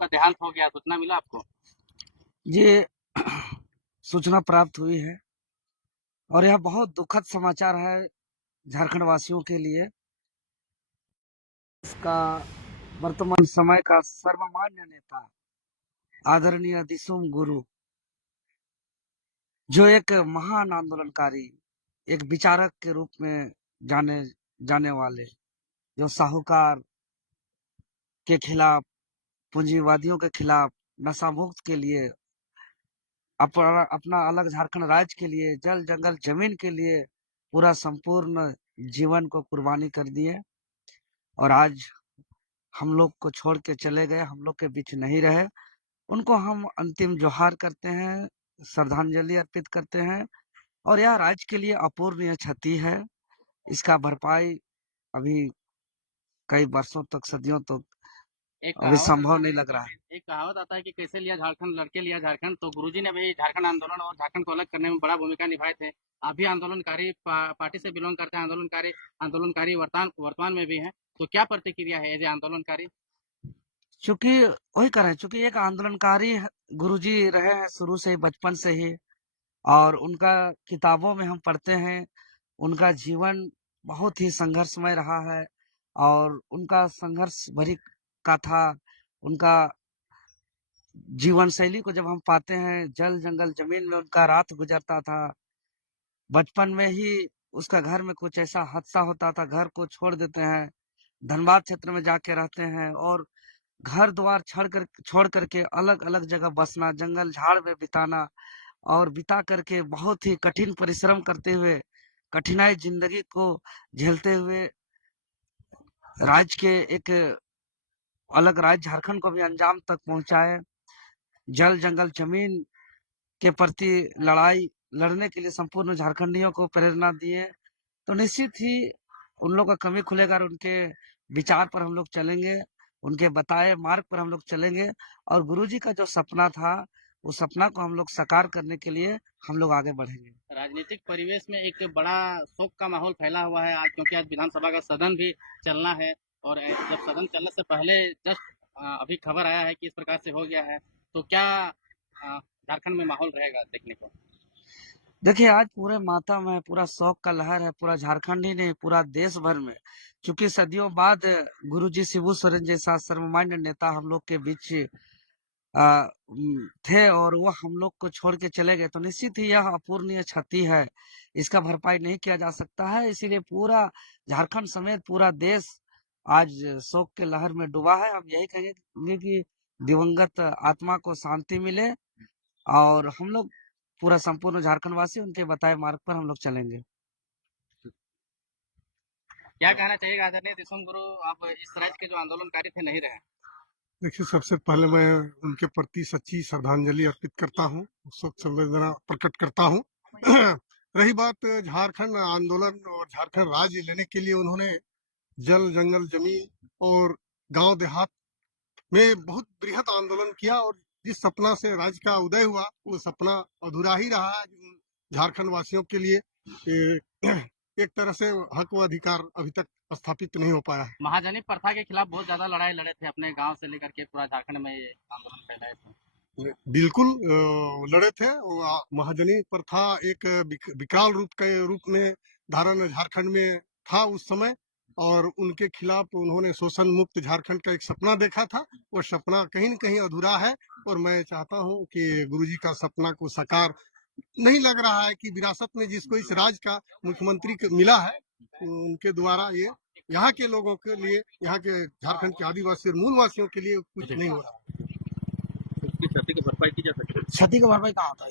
का देहांत हो गया, सूचना मिला आपको? ये सूचना प्राप्त हुई है और यह बहुत दुखद समाचार है झारखंड वासियों के लिए। इसका वर्तमान समय का सर्वमान्य नेता आदरणीय दिसुम गुरु, जो एक महान आंदोलनकारी, एक विचारक के रूप में जाने जाने वाले, जो साहूकार के खिलाफ, पूंजीवादियों के खिलाफ, नशा मुक्त के लिए, अपना अलग झारखंड राज्य के लिए, जल जंगल जमीन के लिए पूरा संपूर्ण जीवन को कुर्बानी कर दिए और आज हम लोग को छोड़ के चले गए, हम लोग के बीच नहीं रहे। उनको हम अंतिम जोहार करते हैं, श्रद्धांजलि अर्पित करते हैं और यह राज्य के लिए अपूरणीय क्षति है। इसका भरपाई अभी कई वर्षों तक, सदियों तक एक अभी कहावत संभव आता नहीं है लग रहा है। एक कहावत आता है कि कैसे लिया झारखंड, लड़के लिया झारखंड। तो गुरुजी ने भी झारखंड आंदोलन और झारखंड को अलग करने में बड़ा भूमिका निभाए थे। आप भी आंदोलनकारी पार्टी से बिलोंग करते हैं, आंदोलनकारी वर्तमान में भी हैं। तो क्या प्रतिक्रिया है एज ए आंदोलनकारी? चूंकि वही करें, चूंकि एक आंदोलनकारी गुरुजी रहे हैं शुरू से ही, बचपन से ही, और उनका किताबों में हम पढ़ते हैं। उनका जीवन बहुत ही संघर्षमय रहा है और उनका संघर्ष भरी गाथा, उनका जीवन शैली को जब हम पाते हैं, जल जंगल जमीन में उनका रात गुजरता था। बचपन में ही उसका घर में कुछ ऐसा हादसा होता था, घर को छोड़ देते हैं, धनबाद क्षेत्र में जाके रहते हैं और घर द्वार छोड़ करके अलग अलग जगह बसना, जंगल झाड़ में बिताना और बिता करके बहुत ही कठिन परिश्रम करते हुए, कठिनाई जिंदगी को झेलते हुए राज्य के एक अलग राज्य झारखंड को भी अंजाम तक पहुंचाए। जल जंगल जमीन के प्रति लड़ाई लड़ने के लिए संपूर्ण झारखंडियों को प्रेरणा दिए। तो निश्चित ही उन लोग का कमी खुलेगा और उनके विचार पर हम लोग चलेंगे, उनके बताए मार्ग पर हम लोग चलेंगे और गुरुजी का जो सपना था, उस सपना को हम लोग साकार करने के लिए हम लोग आगे बढ़ेंगे। राजनीतिक परिवेश में एक बड़ा शोक का माहौल फैला हुआ है आज, क्योंकि आज विधानसभा का सदन भी चलना है। और जब सदन चलने से पहले जस्ट अभी खबर आया है कि इस प्रकार से हो गया है। तो क्या झारखंड में माहौल रहेगा देखने को? देखिए, आज पूरे मातम है, पूरा शोक का लहर है, पूरा झारखंड ही नहीं, पूरा देश भर में। क्योंकि सदियों बाद गुरुजी शिबू सोरेन जैसा सर्वमान्य नेता हम लोग के बीच थे और वो हम लोग को छोड़ के चले गए, तो निश्चित ही यह अपूरणीय क्षति है। इसका भरपाई नहीं किया जा सकता है, इसीलिए पूरा झारखंड समेत पूरा देश आज शोक के लहर में डूबा है। हम यही कहेंगे कि दिवंगत आत्मा को शांति मिले और हम लोग पूरा संपूर्ण झारखंड वासी उनके बताए मार्ग पर हम लोग चलेंगे। क्या कहना चाहिएगा आदरणीय दिसुम गुरु, आप इस राज्य के जो आंदोलनकारी थे नहीं रहे? देखिए, सबसे पहले मैं उनके प्रति सच्ची श्रद्धांजलि अर्पित करता हूँ, शोक संवेदना प्रकट करता हूँ। रही बात झारखंड आंदोलन और झारखंड राज्य लेने के लिए, उन्होंने जल जंगल जमीन और गांव देहात में बहुत बृहद आंदोलन किया और जिस सपना से राज्य का उदय हुआ, वो सपना अधूरा ही रहा है। झारखंड वासियों के लिए एक तरह से हक व अधिकार अभी तक स्थापित नहीं हो पाया है। महाजनी प्रथा के खिलाफ बहुत ज्यादा लड़ाई लड़े थे, अपने गांव से लेकर के पूरा झारखंड में ये आंदोलन फैलाए थे। बिल्कुल लड़े थे। महाजनी प्रथा एक विकराल रूप में धारण झारखंड में था उस समय और उनके खिलाफ उन्होंने शोषण मुक्त झारखंड का एक सपना देखा था। वो सपना कहीं न कहीं अधूरा है और मैं चाहता हूं कि गुरुजी का सपना को साकार नहीं लग रहा है कि विरासत में जिसको इस राज्य का मुख्यमंत्री मिला है, उनके द्वारा ये यहाँ के लोगों के लिए, यहाँ के झारखंड के आदिवासी और मूल वासियों के लिए कुछ नहीं हो रहा। क्षति की भरपाई की जा सकती है? क्षति का भरपाई कहाँ होता है?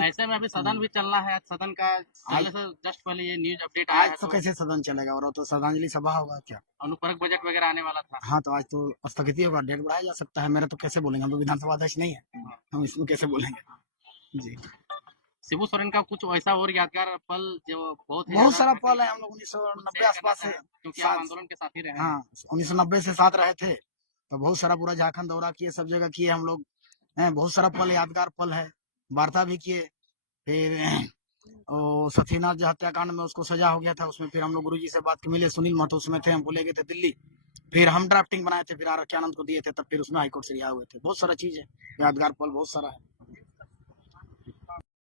ऐसे में अभी सदन भी चलना है, सदन का चलने से जस्ट पहले ये न्यूज अपडेट आया है। तो कैसे सदन चलेगा? और तो श्रद्धांजलि सभा होगा क्या? अनुपूरक बजट वगैरह आने वाला था। हाँ, तो आज तो स्थगित होगा, डेट बढ़ाया जा सकता है। मेरा तो कैसे बोलेंगे, हम तो विधानसभा अध्यक्ष नहीं है, हम इसमें कैसे बोलेंगे जी। शिबू सोरेन का कुछ ऐसा और यादगार पल जो बहुत सारा पल है। हम लोग 1990 आसपास से, क्योंकि आप आंदोलन के साथ ही रहे। हाँ, 1990 से साथ रहे थे, तो बहुत सारा पूरा झारखंड दौरा किए, सब जगह किए हम लोग। बहुत सारा पल, यादगार पल है, वार्ता भी किए। फिर सथीनाथ जो हत्याकांड में उसको सजा हो गया था, उसमें फिर हम लोग गुरुजी से बात के मिले, सुनील महतो उसमें थे, हमको ले गए थे दिल्ली, फिर हम ड्राफ्टिंग बनाए थे, फिर आर के आनंद को दिए थे, तब फिर उसमें हाईकोर्ट से रिहा हुए थे। बहुत सारा चीज है, यादगार पल बहुत सारा है।